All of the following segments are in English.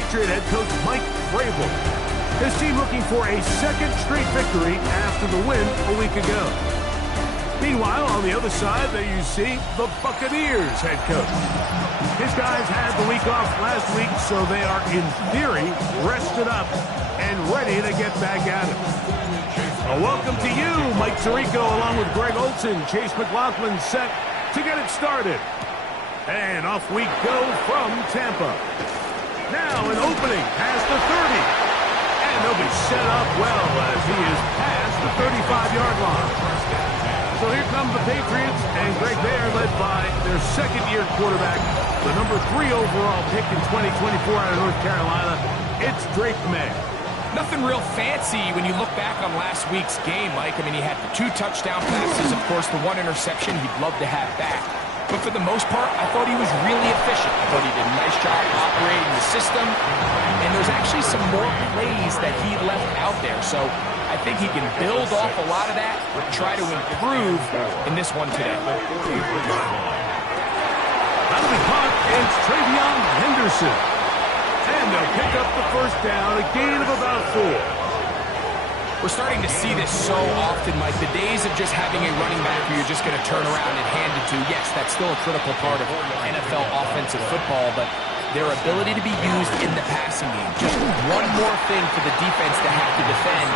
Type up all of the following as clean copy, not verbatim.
Patriot head coach Mike Vrabel. His team looking for a second straight victory after the win a week ago. Meanwhile, on the other side, there you see the Buccaneers head coach. His guys had the week off last week, so they are, in theory, rested up and ready to get back at it. A welcome to you, Mike Tirico, along with Greg Olson. Chase McLaughlin set to get it started. And off we go from Tampa. Now an opening past the 30. And they'll be set up well as he is past the 35-yard line. So here come the Patriots, and Greg, they are led by their second-year quarterback, the number 3 overall pick in 2024 out of North Carolina. It's Drake May. Nothing real fancy when you look back on last week's game, Mike. I mean, he had the 2 touchdown passes, of course, the 1 interception he'd love to have back. But for the most part, I thought he was really efficient. I thought he did a nice job operating the system. And there's actually some more plays that he left out there. So I think he can build off a lot of that, try to improve in this one today. That'll be caught. It's Travion Henderson. And they'll pick up the first down, a gain of about 4. We're starting to see this so often, Mike. The days of just having a running back who you're just going to turn around and hand it to, yes, that's still a critical part of NFL offensive football, but their ability to be used in the passing game. Just one more thing for the defense to have to defend.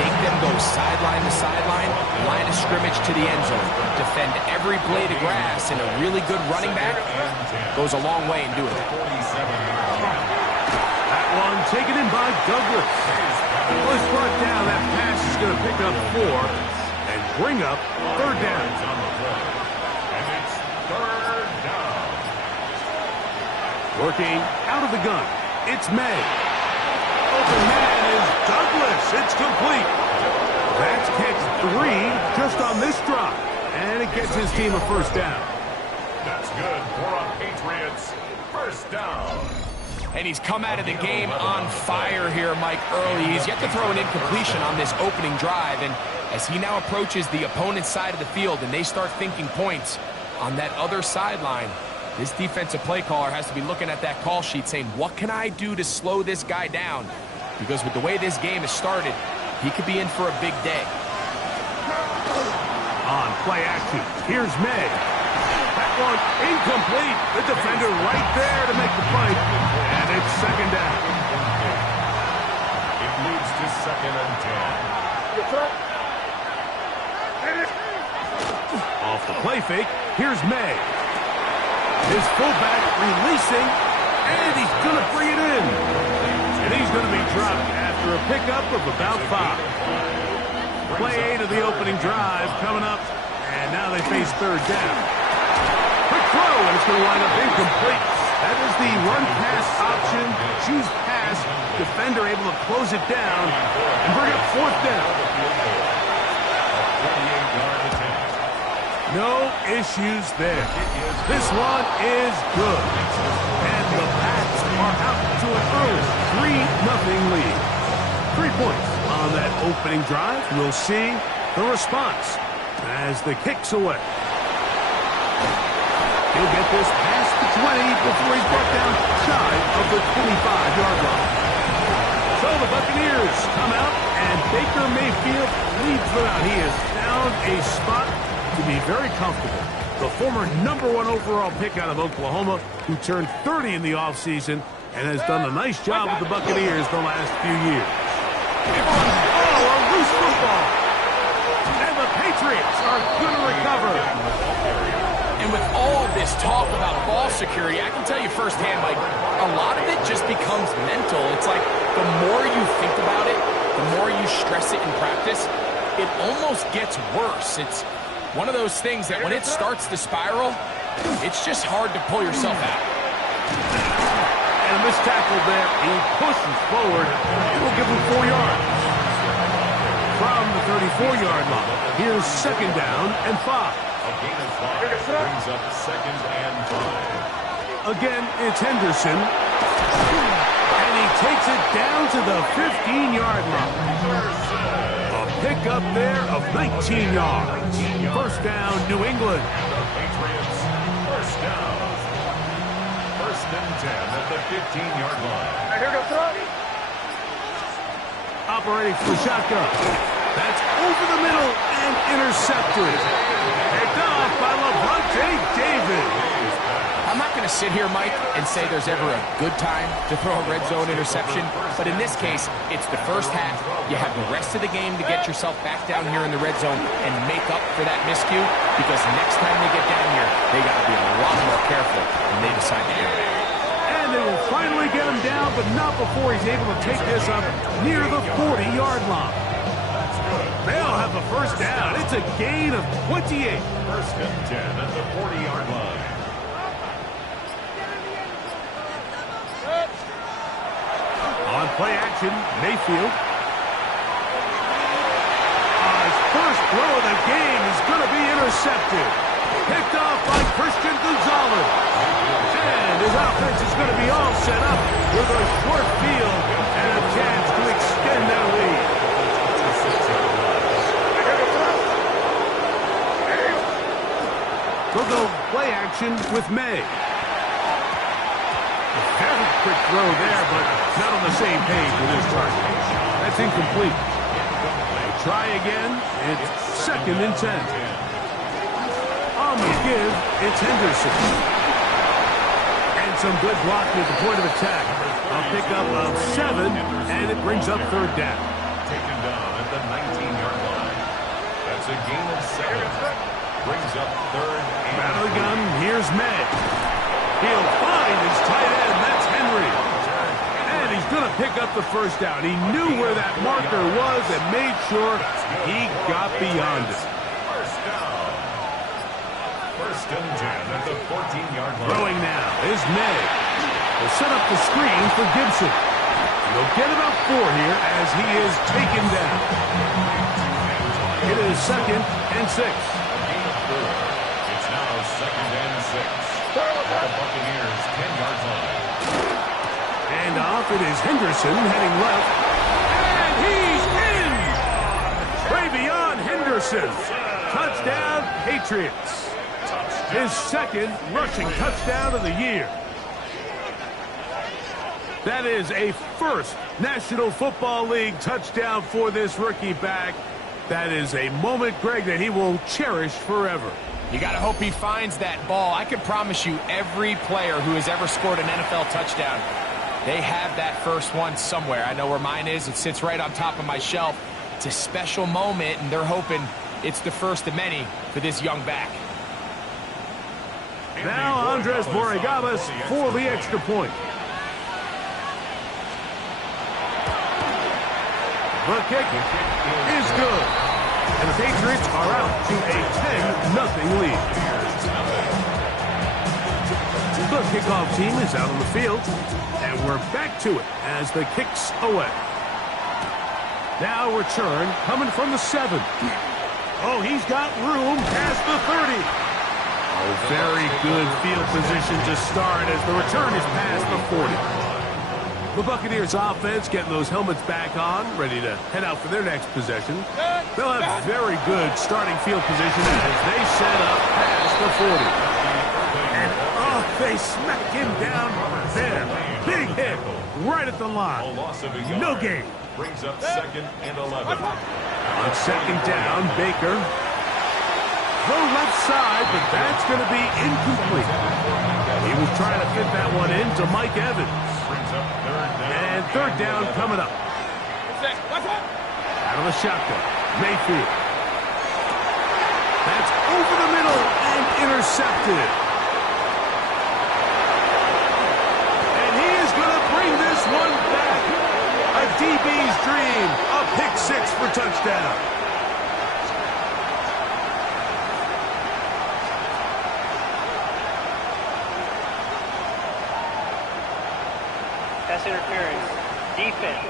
Make them go sideline to sideline, line of scrimmage to the end zone. Defend every blade of grass, and a really good running back goes a long way in doing that. That one taken in by Douglas. Well, it's brought down. That pass is going to pick up 4 and bring up third down. And it's third down. Working out of the gun. It's May. Open man is Douglas. It's complete. That's catch 3 just on this drop. And it gets his team a first down. That's good for a Patriots first down. And he's come out of the game on fire here, Mike, early. He's yet to throw an incompletion on this opening drive. And as he now approaches the opponent's side of the field and they start thinking points on that other sideline, this defensive play caller has to be looking at that call sheet saying, what can I do to slow this guy down? Because with the way this game has started, he could be in for a big day. On play action, here's May. That one incomplete. The defender right there to make the fight. And it's second down. It leads to 2nd and 10. Off the play fake, here's May. His fullback releasing, and he's going to bring it in. And he's going to be dropped after a pickup of about 5. Play 8 of the opening drive coming up, and now they face third down. Quick throw, and it's going to wind up incomplete. That is the run-pass option. Choose pass. Defender able to close it down and bring up fourth down. No issues there. This one is good. And the Pats are out to an early 3-0 lead. 3 points on that opening drive. We'll see the response as the kick's away. He'll get this past the 20 before he's brought down shy of the 25-yard line. So the Buccaneers come out, and Baker Mayfield leads them out. He has found a spot to be very comfortable. The former #1 overall pick out of Oklahoma, who turned 30 in the offseason and has done a nice job with the Buccaneers the last few years. Oh, a loose football. And the Patriots are going to recover. And with all this talk about ball security, I can tell you firsthand, Mike, a lot of it just becomes mental. It's like the more you think about it, the more you stress it in practice, it almost gets worse. It's one of those things that when it starts to spiral, it's just hard to pull yourself out. And a missed tackle there. He pushes forward. It will give him 4 yards. From the 34-yard line, here's second down and 5. A gain of 5 brings up 2nd and 5. Again, it's Henderson. And he takes it down to the 15-yard line. A pickup there of 19 yards. First down, New England. The Patriots first down. 1st and 10 at the 15-yard line. operating for shotgun. That's over the middle and intercepted. Picked off by Levante David. I'm not going to sit here, Mike, and say there's ever a good time to throw a red zone interception, but in this case, it's the first half. You have the rest of the game to get yourself back down here in the red zone and make up for that miscue, because next time they get down here, they got to be a lot more careful when they decide to do it. And they will finally get him down, but not before he's able to take this up near the 40-yard line. They'll have the first down. It's a gain of 28. First and 10 at the 40-yard line. On play action, Mayfield. His first throw of the game is going to be intercepted. Picked off by Christian Gonzalez. And his offense is going to be all set up with a short field and a chance to extend their lead. They'll go play action with May. A very quick throw there, but not on the same page with his target. That's incomplete. Try again. It's second and 10. On the give, it's Henderson. And some good blocking at the point of attack. A pickup of 7, and it brings up third down. Taken down at the 19-yard line. That's a gain of 7. Brings up third and Battle gun, here's May. He'll find his tight end. That's Henry. And he's going to pick up the first down. He knew where that marker was and made sure he got beyond it. First down. First and 10 at the 14-yard line. Throwing now is May. They'll set up the screen for Gibson. They'll get about 4 here as he is taken down. It is second and 6. It's now second and 6. The Buccaneers 10-yard line. And off it is Henderson heading left. And he's in! Travion Henderson. Touchdown, Patriots. His second rushing touchdown of the year. That is a first National Football League touchdown for this rookie back. That is a moment, Greg, that he will cherish forever. You got to hope he finds that ball. I can promise you every player who has ever scored an NFL touchdown, they have that first one somewhere. I know where mine is. It sits right on top of my shelf. It's a special moment, and they're hoping it's the first of many for this young back. Now Andres Borregales for the extra point. The kick is good. And the Patriots are out to a 10-0 lead. The kickoff team is out on the field. And we're back to it as the kick's away. Now return coming from the 7. Oh, he's got room past the 30. Oh, very good field position to start as the return is past the 40. The Buccaneers offense getting those helmets back on, ready to head out for their next possession. They'll have very good starting field position as they set up past the 40. And, oh, they smack him down there. Big hit right at the line. No gain. Brings up second and 11. On second down, Baker. Go left side, but that's going to be incomplete. He was trying to fit that one into Mike Evans. And third down coming up. Out of the shotgun, Mayfield. That's over the middle and intercepted. And he is going to bring this one back. A DB's dream. A pick 6 for touchdown. Pass interference. Defense.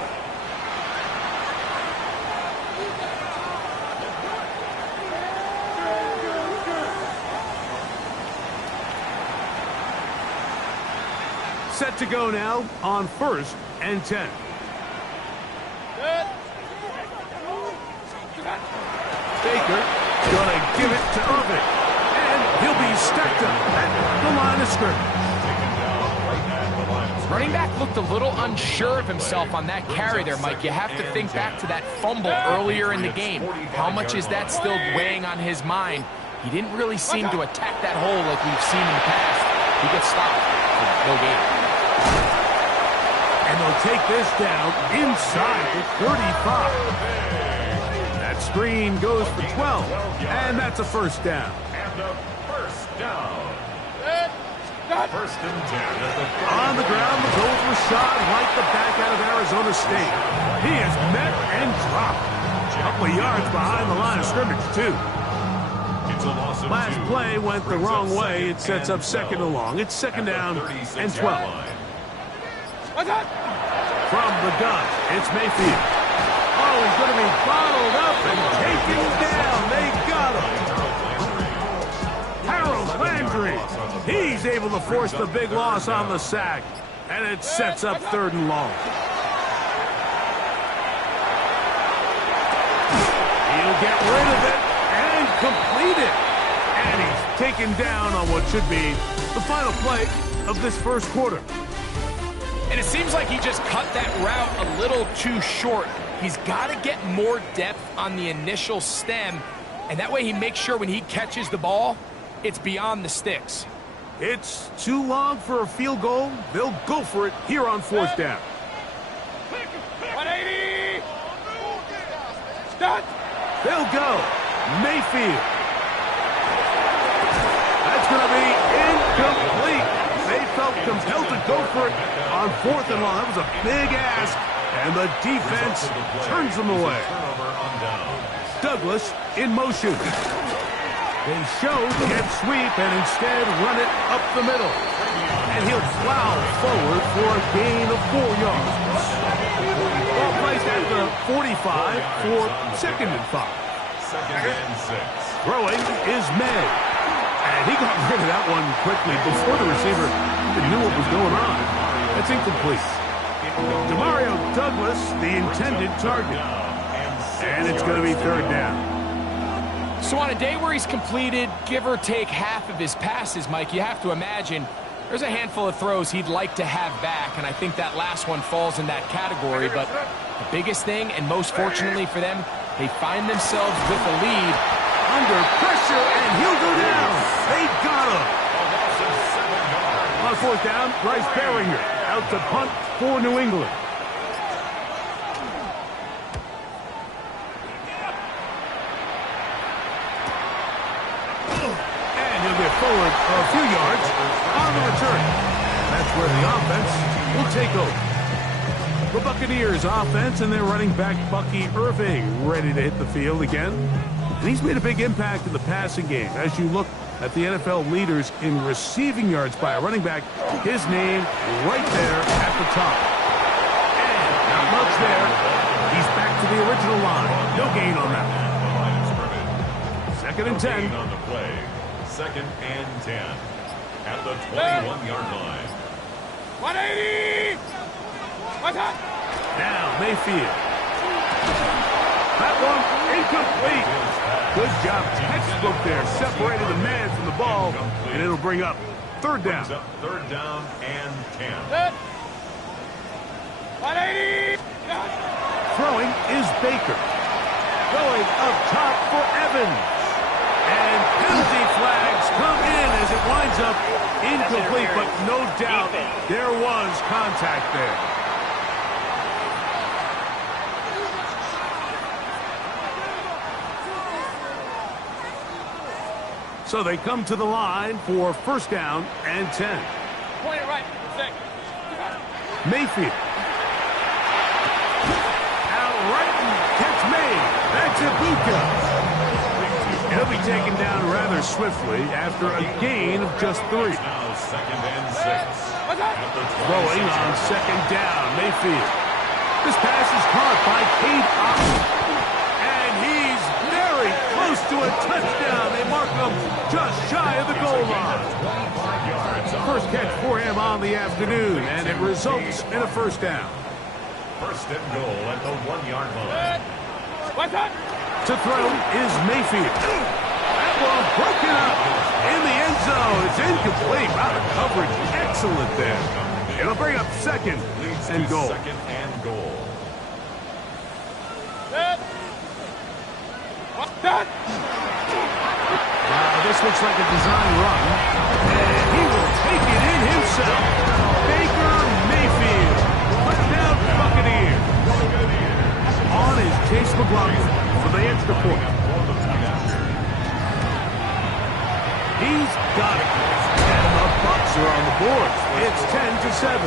Set to go now on first and 10. Baker gonna give it to Irvin. And he'll be stacked up at the line of scrimmage. Taken down right at the line of scrimmage. Running back looked a little unsure of himself on that carry there, Mike. You have to think back to that fumble earlier in the game. How much is that still weighing on his mind? He didn't really seem to attack that hole like we've seen in the past. He gets stopped. No gain. And they'll take this down inside the 35. That screen goes for 12, and that's a first down. And a first down. First and 10 at the On the ground, the goal was shot like the back out of Arizona State. He is met and dropped. A couple of yards behind the line of scrimmage, too. It's a loss of Last 2. play went the Brings up wrong way. It second sets up and second 12. and long. It's second At the down 36 and yard 12. line. From the gun, it's Mayfield. Oh, he's going to be bottled up and taken down. They got him. Harold Landry. He's able to force the big loss on the sack. And it sets up third and long. He'll get rid of it and complete it. And he's taken down on what should be the final play of this first quarter. And it seems like he just cut that route a little too short. He's got to get more depth on the initial stem, and that way he makes sure when he catches the ball, it's beyond the sticks. It's too long for a field goal. They'll go for it here on fourth down. 180! Start! They'll go. Mayfield. That's going to be incomplete. They felt compelled to go for it on fourth and long. That was a big ask, and the defense turns them away. Turnover on down. Douglas in motion. They show jet sweep and instead run it up the middle. And he'll plow forward for a gain of 4 yards. Ball placed at the 45 for second and 5. Second and 6. Throwing is May. And he got rid of that one quickly before the receiver even knew what was going on. That's incomplete. Demario Douglas, the intended target. And it's going to be third down. So on a day where he's completed, give or take half of his passes, Mike, you have to imagine there's a handful of throws he'd like to have back, and I think that last one falls in that category. But the biggest thing, and most fortunately for them, they find themselves with a lead. Under pressure, and he'll go down. They got him. On fourth down, Bryce Behringer out to punt for New England. And he'll get forward a few yards on the return. That's where the offense will take over. The Buccaneers offense and their running back Bucky Irving ready to hit the field again. And he's made a big impact in the passing game. As you look at the NFL leaders in receiving yards by a running back, his name right there at the top. And not much there. He's back to the original line. No gain on that. Second and 10. On the play. Second and 10. At the 21-yard line. 180! What's up? Now Mayfield. That one incomplete. Good job, textbook there. Separated the man from the ball, and it'll bring up third down. Brings up third down and 10. 180! Throwing is Baker. Going up top for Evans. And penalty flags come in as it winds up incomplete, but no doubt there was contact there. So they come to the line for first down and 10. Point it right. Six. Mayfield. Out right and catch made. That's Ibuka. He'll be taken down rather swiftly after a gain of just 3. Now second and 6. At the Throwing on second down, Mayfield. This pass is caught by Cade Otton. And he's very close to a touchdown. They mark him just shy of the goal line. First catch for him on the afternoon, and it results in a first down. First and goal at the 1-yard line. What's up? To throw is Mayfield. That ball broken up in the end zone. It's incomplete. Wow, the coverage excellent there. It'll bring up second and goal. Second and goal. Now, this looks like a design run, and he will take it in himself. Baker Mayfield, touchdown Buccaneers. On is Chase McLaughlin for the extra point. He's got it. And the Bucs are on the board. It's 10-7.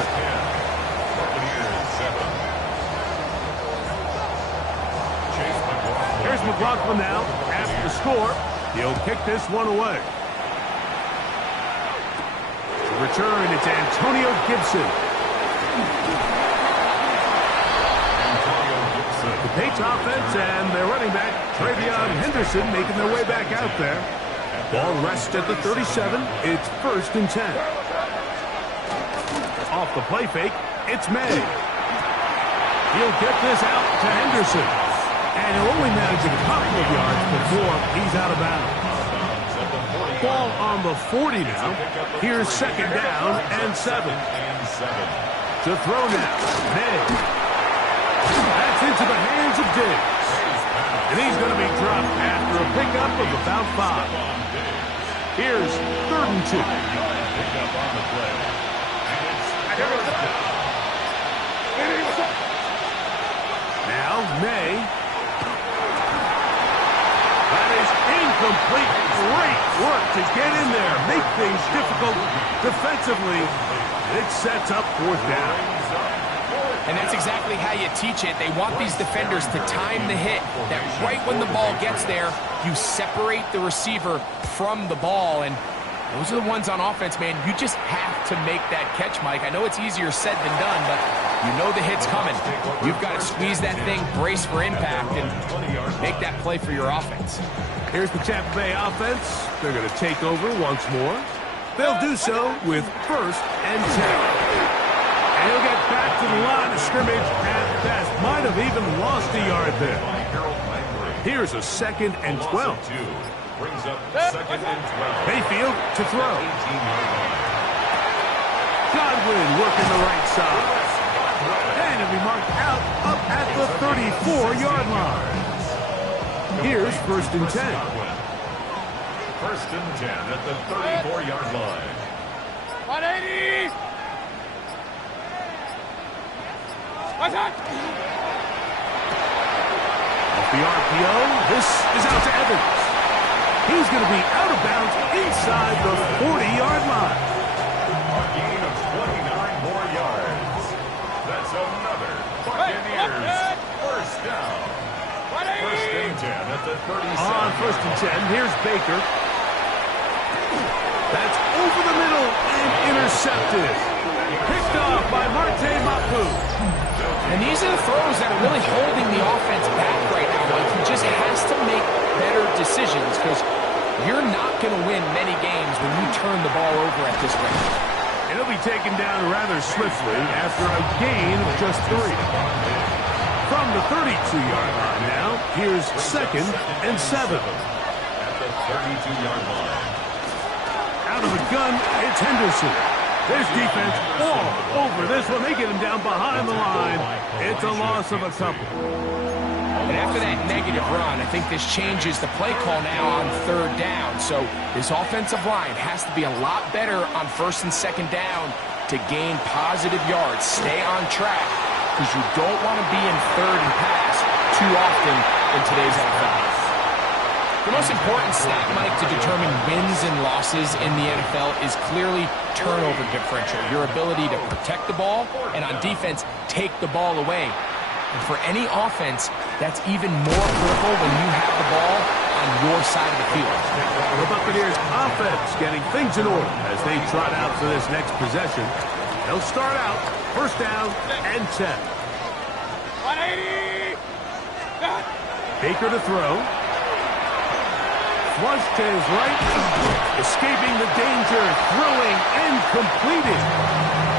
Here's McLaughlin now. After the score, he'll kick this one away. To return, it's Antonio Gibson. The Patriots offense and their running back, Travion Henderson, making their way back out there. Ball rests at the 37. It's 1st and 10. Off the play fake, it's May. He'll get this out to Henderson. And he'll only manage a couple of yards before he's out of bounds. Ball on the 40 now. Here's 2nd down and 7. To throw now, May. That's into the hands of Diggs. And he's going to be dropped after a pickup of about 5. Here's 3rd and 2. Now, May. That is incomplete. Great work to get in there. Make things difficult defensively. It sets up 4th down. And that's exactly how you teach it. They want these defenders to time the hit, that right when the ball gets there, you separate the receiver from the ball. And those are the ones on offense, man. You just have to make that catch, Mike. I know it's easier said than done, but you know the hit's coming. You've got to squeeze that thing, brace for impact, and make that play for your offense. Here's the Tampa Bay offense. They're going to take over once more. They'll do so with 1st and 10. And he'll get back to the line of scrimmage at best. Might have even lost a yard there. Here's a 2nd and 12. Brings up 2nd and 12. Mayfield to throw. Godwin working the right side. And it'll be marked out up at the 34-yard line. Here's 1st and 10. 1st and 10 at the 34-yard line. 180! Off the RPO, this is out to Evans. He's going to be out of bounds inside the 40-yard line. A gain of 29 more yards. That's another Buccaneers 1st down. 1st and 10 at the 37. On 1st and 10, here's Baker. That's over the middle and intercepted. Picked off by Marte Mapu. And these are the throws that are really holding the offense back right now. Like, he just has to make better decisions because you're not going to win many games when you turn the ball over at this rate. And he'll be taken down rather swiftly after a gain of just 3. From the 32-yard line now, here's 2nd and 7. At the 32-yard line. Out of the gun, it's Henderson. There's defense all over this one. They get him down behind the line. It's a loss of a couple. And after that negative run, I think this changes the play call now on 3rd down. So this offensive line has to be a lot better on 1st and 2nd down to gain positive yards. Stay on track because you don't want to be in 3rd and pass too often in today's NFL. The most important stat, Mike, to determine wins and losses in the NFL is clearly turnover differential, your ability to protect the ball and on defense, take the ball away. And for any offense, that's even more critical when you have the ball on your side of the field. The Buccaneers offense getting things in order as they trot out for this next possession. They'll start out 1st down and 10. 180! Baker to throw. Flush to his right, escaping the danger, throwing and completing.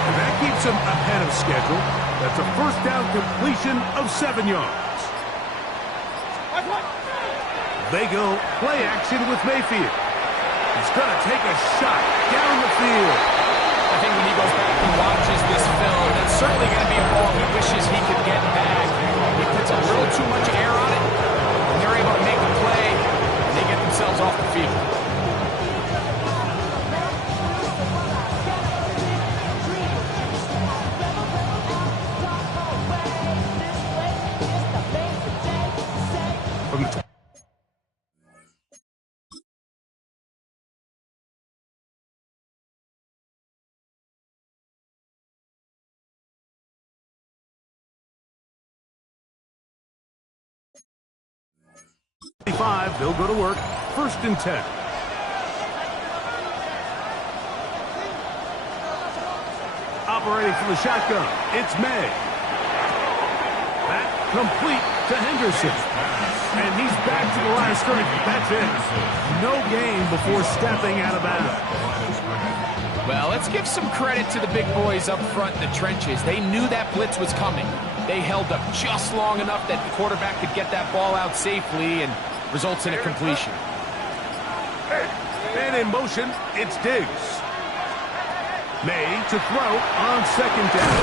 And that keeps him ahead of schedule. That's a 1st down completion of 7 yards. They go play action with Mayfield. He's going to take a shot down the field. I think when he goes back and watches this film. That's certainly going to be a ball he wishes he could get back. He puts a little too much air on it, and they're able to make a play, and they get themselves off the field. From the 25, they'll go to work. 1st and 10. Operating from the shotgun, it's May. Back complete to Henderson. And he's back to the line of scrimmage. That's it. No gain before stepping out of bounds. Well, let's give some credit to the big boys up front in the trenches. They knew that blitz was coming. They held up just long enough that the quarterback could get that ball out safely and results in a completion. And in motion, it's Diggs. May to throw on 2nd down.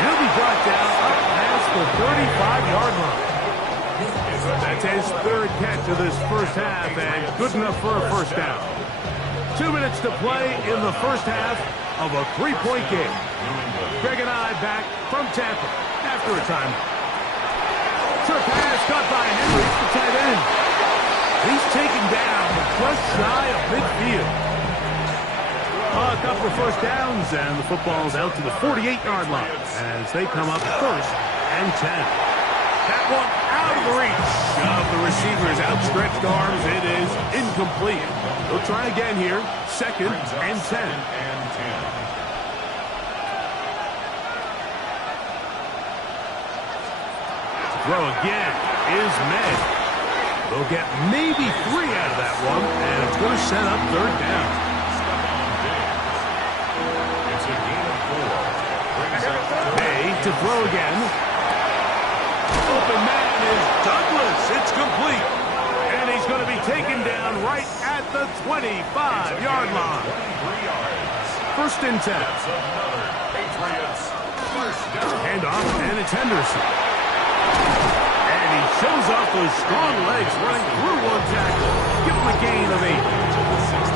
He'll be brought down up past the 35-yard line. That's his 3rd catch of this first half, and good enough for a 1st down. 2 minutes to play in the first half of a 3-point game. Greg and I back from Tampa after a time. Short pass caught by Henry, the tight end. He's taken down just shy of midfield. A couple of 1st downs, and the football's out to the 48-yard line as they come up 1st and 10. That one out of the reach of the receiver's outstretched arms. It is incomplete. They'll try again here. 2nd and 10. Throw again is May. They'll get maybe 3 out of that one, and it's going to set up 3rd down. It's a gain of 4. May to throw again. Open man is Douglas. It's complete. And he's going to be taken down right at the 25-yard line. 1st and 10. That's another Patriots 1st down. Handoff, and it's Henderson. And he shows off those strong legs running through one tackle. Give him a gain of 8.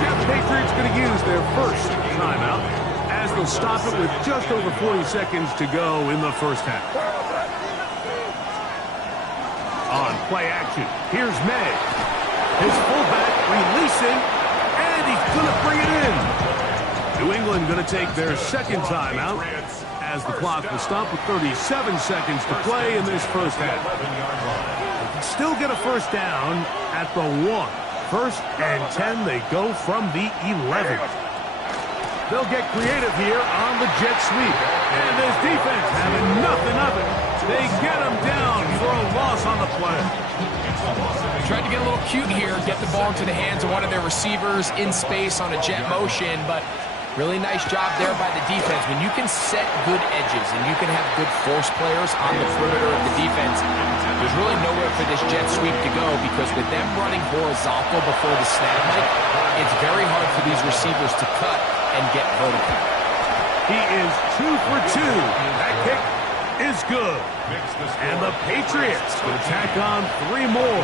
Now the Patriots going to use their 1st timeout as they'll stop it with just over 40 seconds to go in the first half. On play action, here's May. His fullback releasing, and he's going to bring it in. New England going to take their 2nd timeout as the clock will stop with 37 seconds to play in this first half. They can still get a 1st down at the 1. 1st and 10, they go from the 11. They'll get creative here on the jet sweep. And this defense having nothing of it. They get him down for a loss on the play. Tried to get a little cute here, get the ball into the hands of one of their receivers in space on a jet motion, but really nice job there by the defense. When you can set good edges and you can have good force players on the perimeter of the defense, there's really nowhere for this jet sweep to go, because with them running horizontal before the snap, Mike, it's very hard for these receivers to cut and get vertical. He is 2 for 2. That kick is good. And the Patriots will tack on 3 more,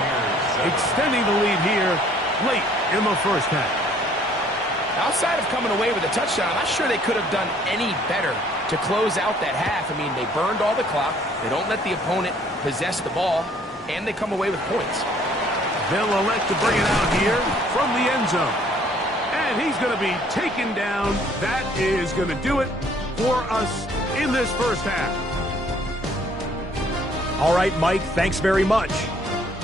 extending the lead here late in the first half. Outside of coming away with a touchdown, I'm not sure they could have done any better to close out that half. I mean, they burned all the clock. They don't let the opponent possess the ball, and they come away with points. They'll elect to bring it out here from the end zone. And he's going to be taken down. That is going to do it for us in this first half. All right, Mike, thanks very much.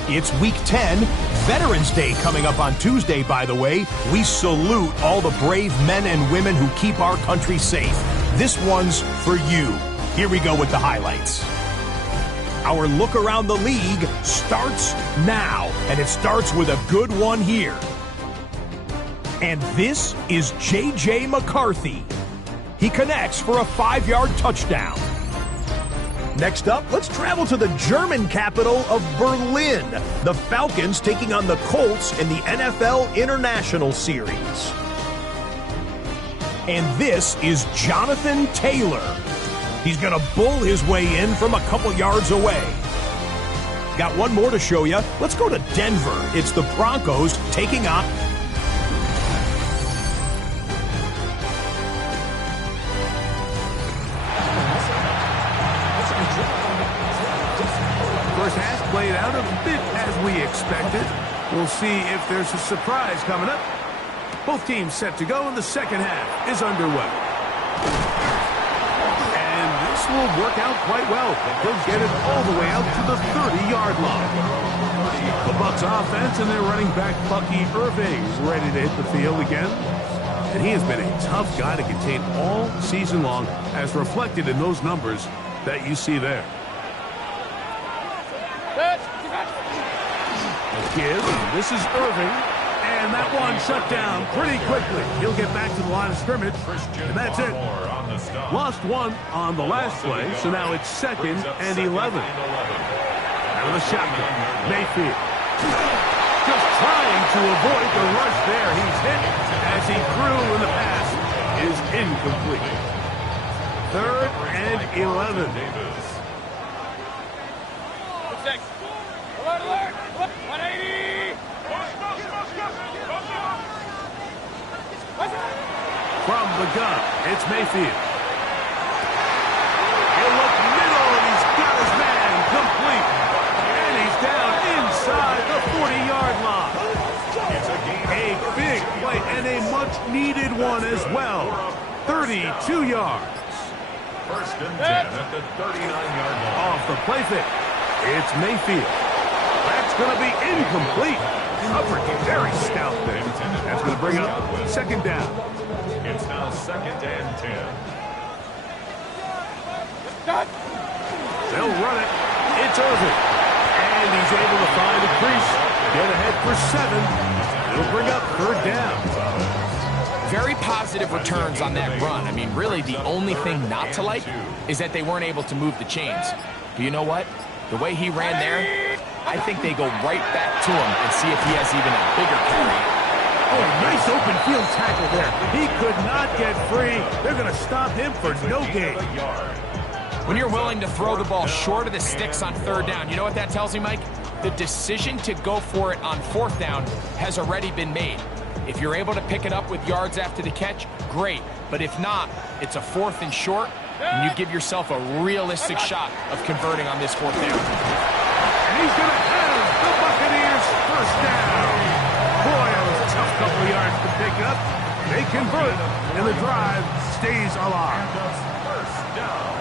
It's Week 10, Veterans Day coming up on Tuesday, by the way. We salute all the brave men and women who keep our country safe. This one's for you. Here we go with the highlights. Our look around the league starts now, and it starts with a good one here. And this is J.J. McCarthy. He connects for a 5-yard touchdown. Next up, let's travel to the German capital of Berlin. The Falcons taking on the Colts in the NFL International Series. and this is Jonathan Taylor. He's going to bull his way in from a couple yards away. Got one more to show you. Let's go to Denver. It's the Broncos taking on... First half played out a bit as we expected. We'll see if there's a surprise coming up. Both teams set to go, and the second half is underway. And this will work out quite well. They'll get it all the way out to the 30-yard line. The Bucs offense and their running back, Bucky Irving, is ready to hit the field again. And he has been a tough guy to contain all season long, as reflected in those numbers that you see there. Give. This is Irving, and that one shut down pretty quickly. He'll get back to the line of scrimmage, and that's it. Lost one on the last play, so now it's 2nd and 11. Out of the shotgun, Mayfield. Just trying to avoid the rush there. He's hit as he threw, and the pass is incomplete. 3rd and 11. From the gun, it's Mayfield. He'll look middle, and he's got his man complete. And he's down inside the 40-yard line. A big play and a much-needed one as well. 32 yards. 1st and 10 at the 39-yard line. Off the play fake, it's Mayfield. That's going to be incomplete. Coverage very stout there. That's going to bring up 2nd down. It's now 2nd and 10. They'll run it. It's Irving. And he's able to find a crease. Get ahead for 7. It'll bring up 3rd down. Very positive returns on that run. I mean, really, the only thing not to like is that they weren't able to move the chains. But you know what? The way he ran there, I think they go right back to him and see if he has even a bigger carry. Oh, nice open field tackle there. He could not get free. They're going to stop him for no gain. When you're willing to throw the ball short of the sticks on 3rd down, you know what that tells me, Mike? The decision to go for it on 4th down has already been made. If you're able to pick it up with yards after the catch, great. But if not, it's a 4th and short, and you give yourself a realistic shot of converting on this 4th down. And he's going to have the Buccaneers 1st down. Boy, that was a tough couple of yards to pick up. They convert, and the drive stays alive. 1st down.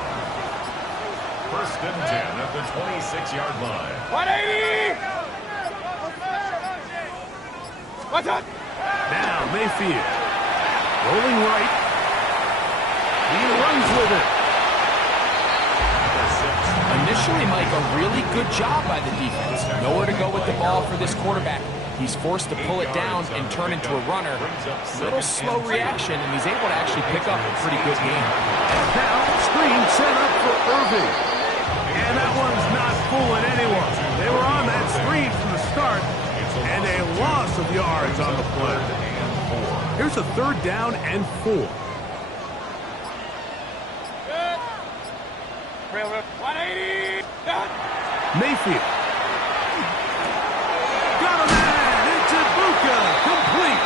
1st and 10 at the 26-yard line. 180! What's up? Now Mayfield, rolling right. He runs with it. Initially, Mike, a really good job by the defense. Nowhere to go with the ball for this quarterback. He's forced to pull it down and turn into a runner. Little slow reaction, and he's able to actually pick up a pretty good game. Now, screen set up for Irving. And that one's not fooling anyone. They were on that screen from the start, and a loss of yards on the play. Here's a 3rd down and 4. 180! Mayfield. Got a man into Bucs. Complete.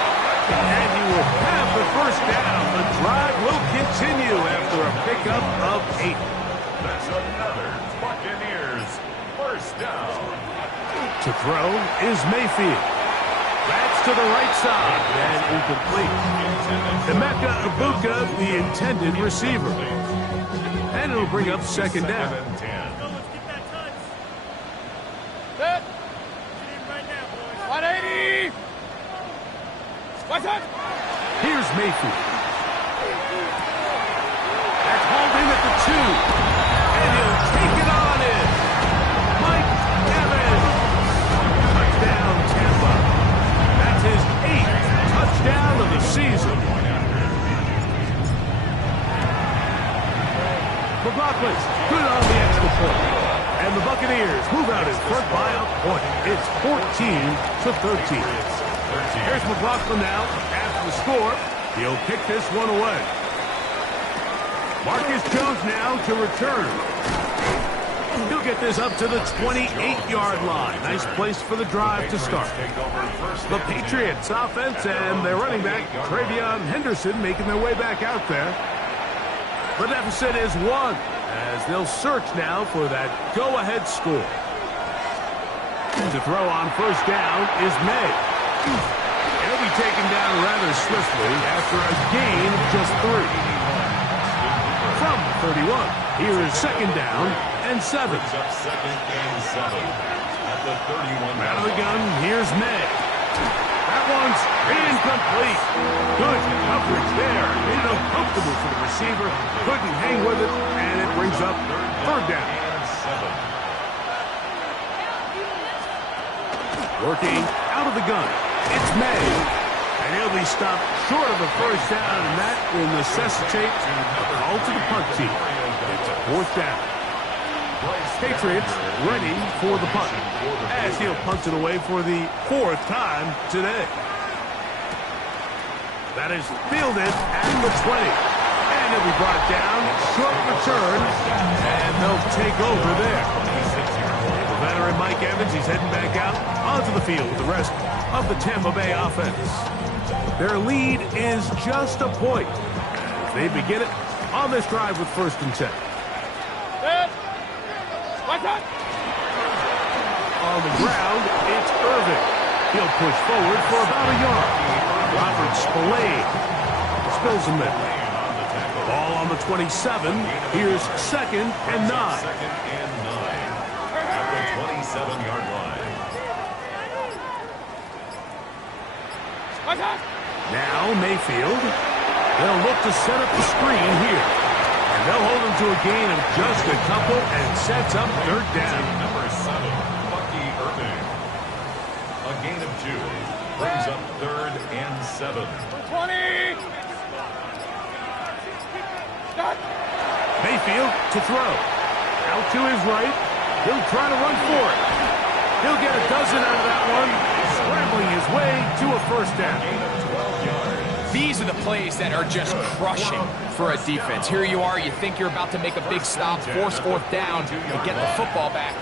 And you will have the 1st down. The drive will continue after a pickup of 8. That's another Buccaneers 1st down. To throw is Mayfield. That's to the right side and incomplete. Emeka Ibuka, the intended receiver. And it'll bring up 2nd down. 180! What's up? Here's Mayfield. That's hauled in at the 2. And he'll take it on in. Mike Evans. Touchdown, Tampa. That's his 8th touchdown of the season. McLaughlin, good on the extra point. And the Buccaneers move out in front by a point. It's 14-13. Here's McLaughlin now after the score. He'll kick this one away. Marcus Jones now to return. He'll get this up to the 28-yard line. Nice place for the drive to start. The Patriots offense and their running back, Travion Henderson, making their way back out there. The deficit is 1, as they'll search now for that go-ahead score. To throw on first down is May. He'll be taken down rather swiftly after a gain of just 3. From 31, here is second down and 7. Second and 7 at the 31. Out of the gun, here's May. That one's incomplete. Good coverage there. Made it uncomfortable for the receiver. Couldn't hang with it, and it brings up third down. Working out of the gun, it's May. And he'll be stopped short of the first down, and that will necessitate a call to the punt team. It's a fourth down. Patriots ready for the punt, as he'll punt it away for the 4th time today. That is fielded at the 20. And he'll be brought down, short return, and they'll take over there. The veteran Mike Evans, he's heading back out onto the field with the rest of the Tampa Bay offense. Their lead is just a point. They begin it on this drive with 1st and 10. On the ground, it's Irving. He'll push forward for about a yard. Robert Spillane spills him there. Ball on the 27. Here's second and 9. Second and 9 at the 27-yard line. Now Mayfield. They'll look to set up the screen here. And they'll hold him to a gain of just a couple and sets up third down. Number 7, Bucky Irving. A gain of 2 brings up 3rd and 7. 20. Mayfield to throw. Out to his right. He'll try to run for it. He'll get a dozen out of that one, scrambling his way to a first down. These are the plays that are just crushing for a defense. Here you are, you think you're about to make a big stop, force 4th down, and get the football back.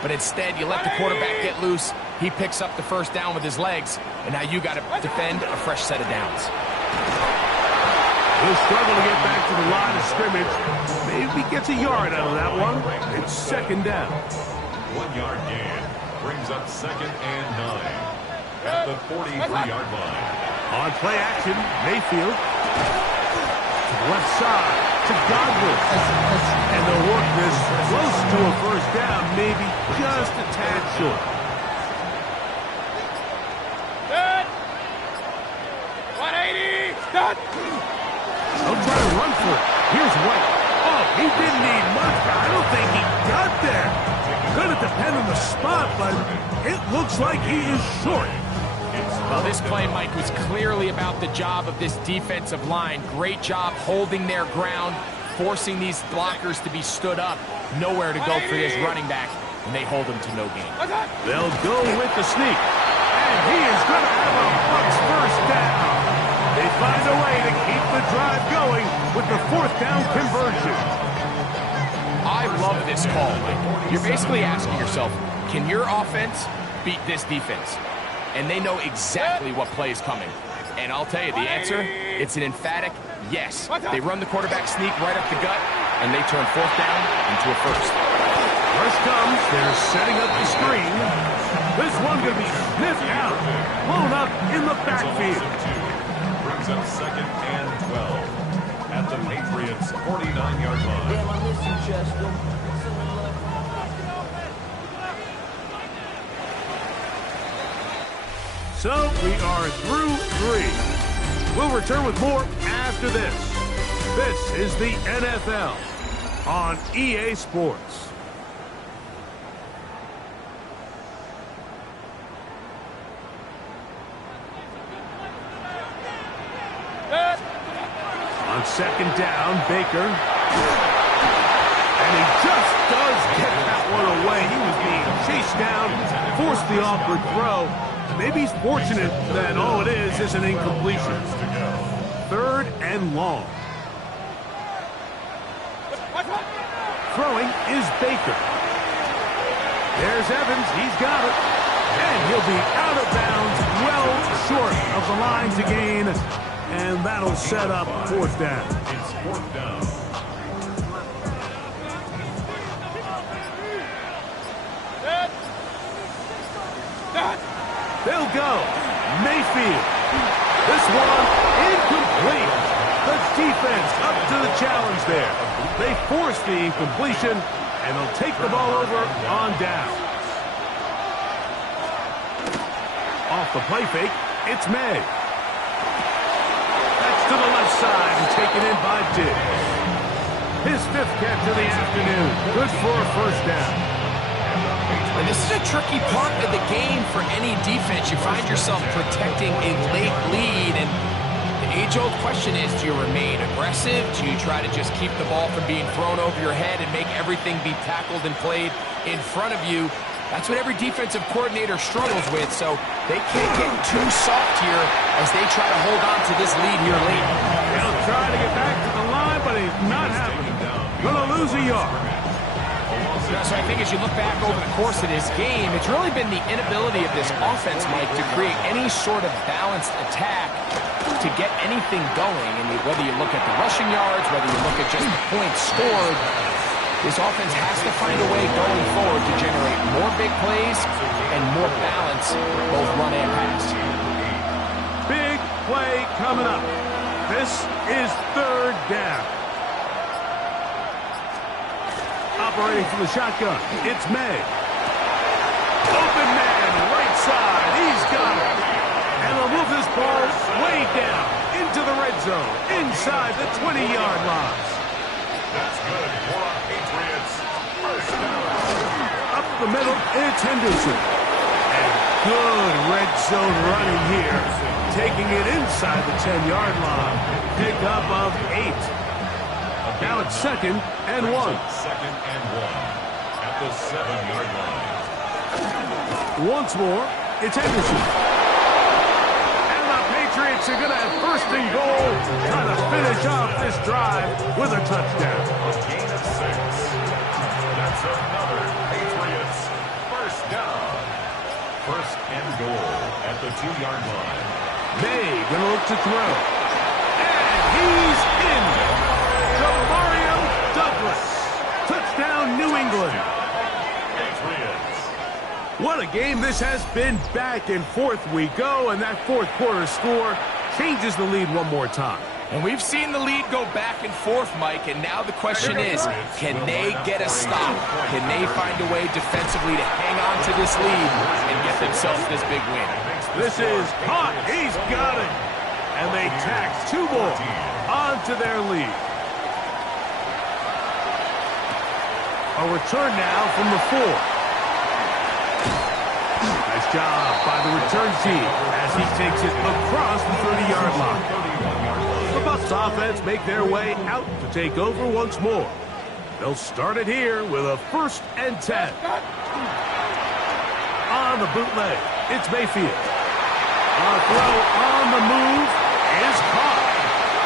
But instead, you let the quarterback get loose. He picks up the first down with his legs, and now you got to defend a fresh set of downs. He'll struggle to get back to the line of scrimmage. Maybe gets a yard out of that one. It's second down. 1-yard gain brings up 2nd and 9 at the 43-yard line. On play action, Mayfield to the left side to Godwin. And they'll work this close to a first down, maybe just a tad short. Good. 180. Stop. They'll try to run for it. Here's White. Oh, he didn't need much, but I don't think he got there. Gonna depend on the spot, but it looks like he is short. Well, this play, Mike, was clearly about the job of this defensive line. Great job holding their ground, forcing these blockers to be stood up. Nowhere to go for this running back, and they hold him to no gain. They'll go with the sneak. And he is going to have a Bucs first down. They find a way to keep the drive going with the 4th down conversion. I love this call, Mike. You're basically asking yourself, can your offense beat this defense? And they know exactly what play is coming. And I'll tell you, the answer, it's an emphatic yes. They run the quarterback sneak right up the gut, and they turn 4th down into a first. Rush comes. They're setting up the screen. This one going to be sniffed out. Blown up in the backfield. Brings up 2nd and 12 at the Patriots' 49-yard line. So we are through 3. We'll return with more after this. This is the NFL on EA Sports. On second down, Baker. And he just does get that one away. He was being chased down, forced the awkward throw. Maybe he's fortunate that all it is an incompletion. 3rd and long. Throwing is Baker. There's Evans. He's got it. And he'll be out of bounds, well short of the line to gain. And that'll set up 4th down. It's 4th down. They'll go. Mayfield. This one incomplete. The defense up to the challenge there. They force the incompletion, and they'll take the ball over on down. Off the play fake, it's May. That's to the left side and taken in by Diggs. His 5th catch of the afternoon. Good for a 1st down. And this is a tricky part of the game for any defense. You find yourself protecting a late lead, and the age-old question is, do you remain aggressive? Do you try to just keep the ball from being thrown over your head and make everything be tackled and played in front of you? That's what every defensive coordinator struggles with, so they can't get too soft here as they try to hold on to this lead here late. He'll try to get back to the line, but he's not happening. Gonna lose a yard. So I think as you look back over the course of this game, it's really been the inability of this offense, Mike, to create any sort of balanced attack to get anything going. And whether you look at the rushing yards, whether you look at just the points scored, this offense has to find a way going forward to generate more big plays and more balance, both run and pass. Big play coming up. This is 3rd down. Operating from the shotgun, it's May. Open man, right side, he's got it. And they'll move this ball way down into the red zone, inside the 20-yard line. That's good for our Patriots. 1st down. Up the middle, it's Henderson. And good red zone running here, taking it inside the 10-yard line. Pick up of 8. Now it's 2nd and 1. 2nd and 1 at the 7-yard line. Once more, it's Henderson. And the Patriots are going to have 1st and goal, trying to finish off this drive with a touchdown. A gain of 6. That's another Patriots 1st down. 1st and goal at the 2-yard line. May going to look to throw. And he's in. Mario Douglas. Touchdown, New England. Patriots. What a game this has been. Back and forth we go, and that 4th quarter score changes the lead one more time. And we've seen the lead go back and forth, Mike, and now the question is, can they get a stop? Can they find a way defensively to hang on to this lead and get themselves this big win? This is caught. He's got it. And they tack 2 more onto their lead. A return now from the 4. Nice job by the return team as he takes it across the 30-yard line. The Bucs offense make their way out to take over once more. They'll start it here with a 1st and 10. On the bootleg, it's Mayfield. A throw on the move is caught.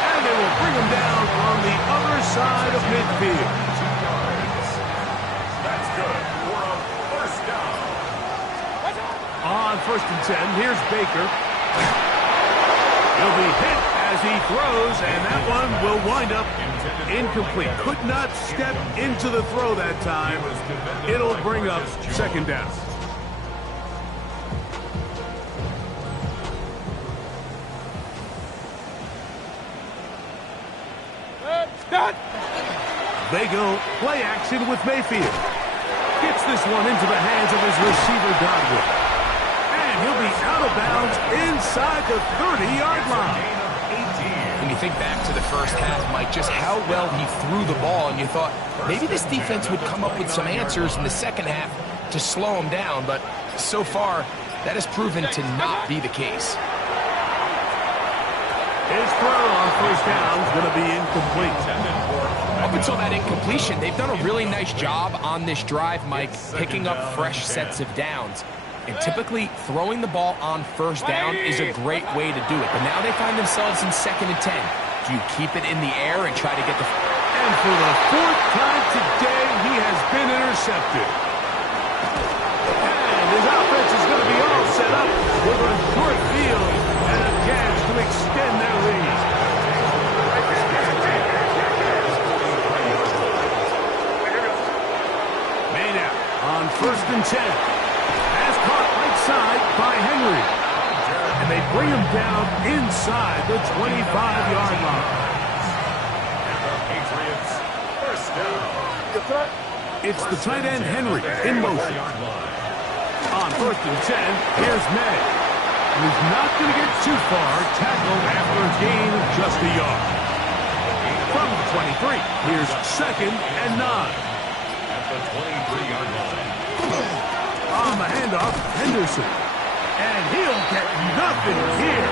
And they will bring him down on the other side of midfield. That's good for a 1st down. On 1st and 10, here's Baker. He'll be hit as he throws, and that one will wind up incomplete. Could not step into the throw that time. It'll bring up 2nd down. They go play action with Mayfield. Gets this one into the hands of his receiver, Godwin. And he'll be out of bounds inside the 30-yard line. When you think back to the first half, Mike, just how well he threw the ball, and you thought maybe this defense would come up with some answers in the second half to slow him down, but so far, that has proven to not be the case. His throw on 1st down is going to be incomplete. Up until that incompletion, they've done a really nice job on this drive, Mike, picking up fresh sets of downs. And typically, throwing the ball on first down is a great way to do it. But now they find themselves in 2nd and 10. Do you keep it in the air and try to get the... And for the 4th time today, he has been intercepted. And his offense is going to be all set up with a short field and a chance to extend their lead. Maynard on 1st and 10. Pass caught right side by Henry. And they bring him down inside the 25-yard line. It's the tight end, Henry, in motion. On 1st and 10, here's May. He's not going to get too far, tackled after a gain of just a yard. From the 23, here's 2nd and 9. At the 23-yard line. On the handoff, Henderson. And he'll get nothing here.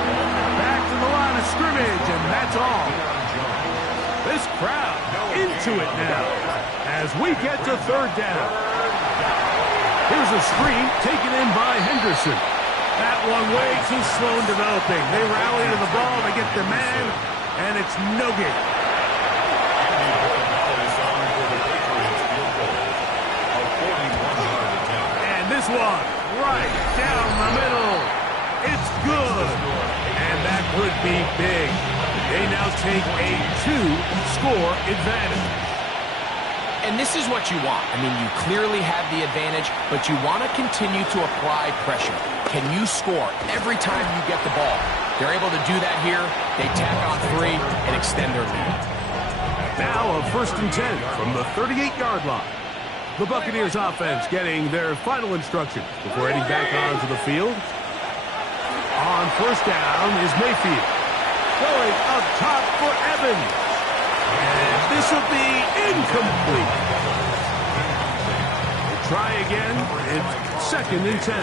Back to the line of scrimmage, and that's all. This crowd into it now as we get to 3rd down. Here's a screen taken in by Henderson. That one way too slow in developing. They rally to the ball, they get their man, and it's no gain. And this one right down the middle. It's good. And that could be big. They now take a 2-score advantage. And this is what you want. I mean, you clearly have the advantage, but you want to continue to apply pressure. Can you score every time you get the ball? They're able to do that here. They tack on 3 and extend their lead. Now a 1st and 10 from the 38-yard line. The Buccaneers offense getting their final instruction before heading back onto the field. On 1st down is Mayfield. Going up top for Evans. And this will be incomplete. We'll try again. It's 2nd and 10.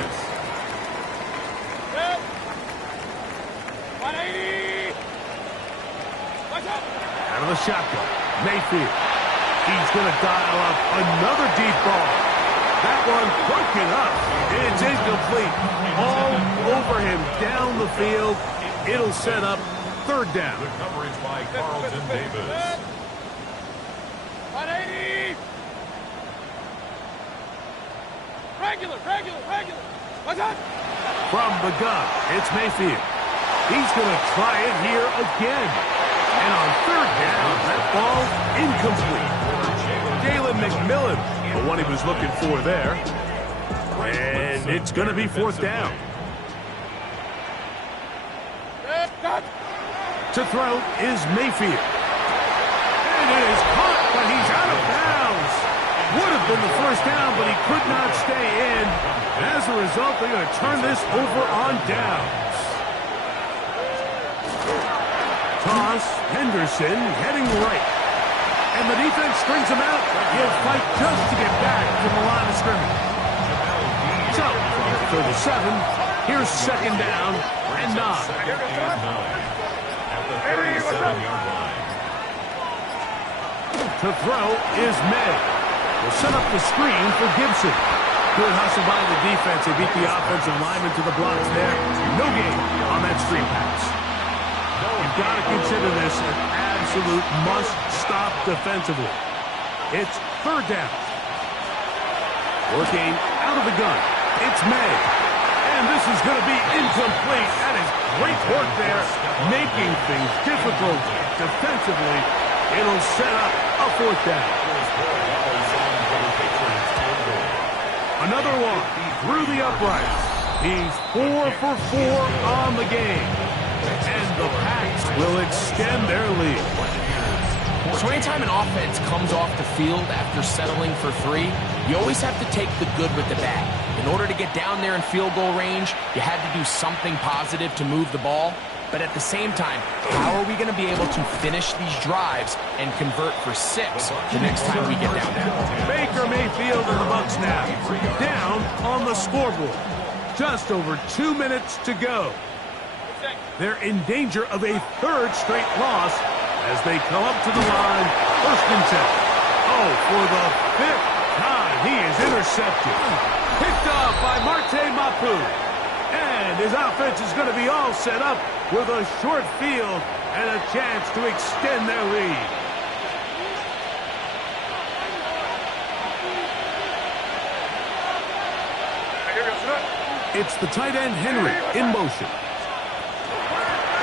180. Watch out. Out of the shotgun. Mayfield. He's going to dial up another deep ball. That one broken up. It's incomplete. All over him down the field. It'll set up 3rd down. Good coverage by Carlton Davis. 180. Regular. Watch out. From the gun, it's Mayfield. He's going to try it here again. And on 3rd down, that ball incomplete. Jalen McMillan, the one he was looking for there. And it's going to be 4th down. To throw is Mayfield. And it is caught, but he's out of bounds. Would have been the 1st down, but he could not stay in. As a result, they're going to turn this over on downs. Toss, Henderson heading right. And the defense strings him out. He'll fight just to get back to the line of scrimmage. So, from the 37, here's 2nd down and 9. At the 37-yard line. To throw is May. Will set up the screen for Gibson. Good hustle by the defense. They beat the offensive lineman to the blocks there. No gain on that screen pass. You've got to consider this an absolute must-stop defensively. It's 3rd down. Working out of the gun. It's May. And this is going to be incomplete. That is great work there, making things difficult defensively. It'll set up a 4th down. Another one through the uprights. He's 4 for 4 on the game. And the Pats will extend their lead. So anytime an offense comes off the field after settling for 3, you always have to take the good with the bad. In order to get down there in field goal range, you had to do something positive to move the ball. But at the same time, how are we going to be able to finish these drives and convert for 6 the next time we get down there? Baker Mayfield and the Bucs now down on the scoreboard. Just over 2 minutes to go. They're in danger of a 3rd straight loss as they come up to the line, 1st and 10. Oh, for the 5th time he is intercepted. Picked off by Marte Mapu. And his offense is going to be all set up with a short field and a chance to extend their lead. It's the tight end, Henry, in motion.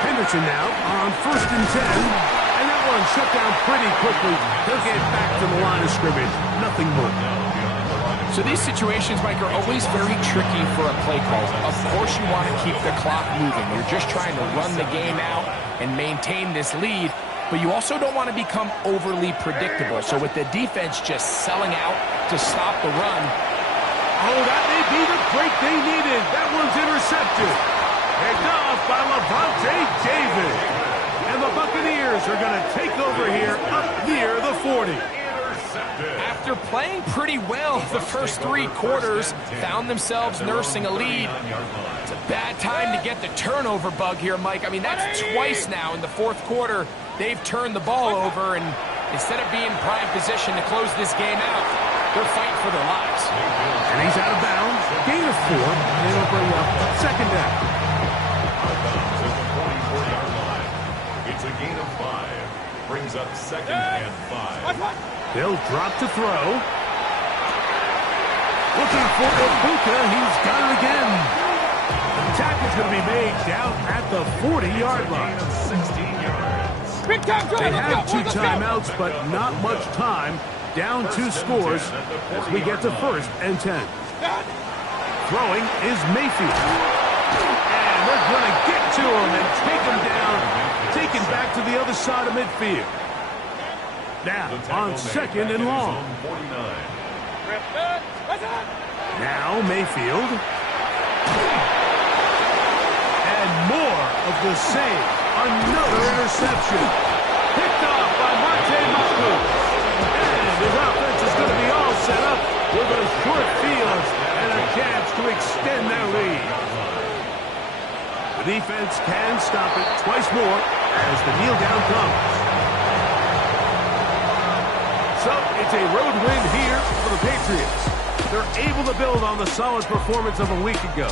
Henderson now on 1st and 10. And that one shut down pretty quickly. He'll get back to the line of scrimmage. Nothing more. So these situations, Mike, are always very tricky for a play call. Of course you want to keep the clock moving. You're just trying to run the game out and maintain this lead. But you also don't want to become overly predictable. So with the defense just selling out to stop the run, oh, that may be the break they needed. That one's intercepted. Picked off by Levante David. And the Buccaneers are going to take over here up near the 40. after playing pretty well the first 3 quarters, found themselves nursing a lead. It's a bad time to get the turnover bug here, Mike. I mean, that's twice now in the 4th quarter they've turned the ball over, and instead of being in prime position to close this game out, they're fighting for their lives. And he's out of bounds. Gain of 4, and it'll bring up 2nd down. It's a gain of 5. Brings up 2nd and 5. They'll drop to throw. Looking for Ibuka. He's got it again. The tackle's going to be made down at the 40-yard line. 16 yards. Big time, They have 2 timeouts, but not much time. Down 2 scores as we get to 1st and 10. Throwing is Mayfield. And they're going to get to him and take him down. Taken back to the other side of midfield. Now on 2nd and long. Now Mayfield. And more of the same. Another interception. Picked off by Marte Mapu. And his offense is going to be all set up with a short field and a chance to extend their lead. The defense can stop it twice more as the kneel down comes. So it's a road win here for the Patriots. They're able to build on the solid performance of a week ago.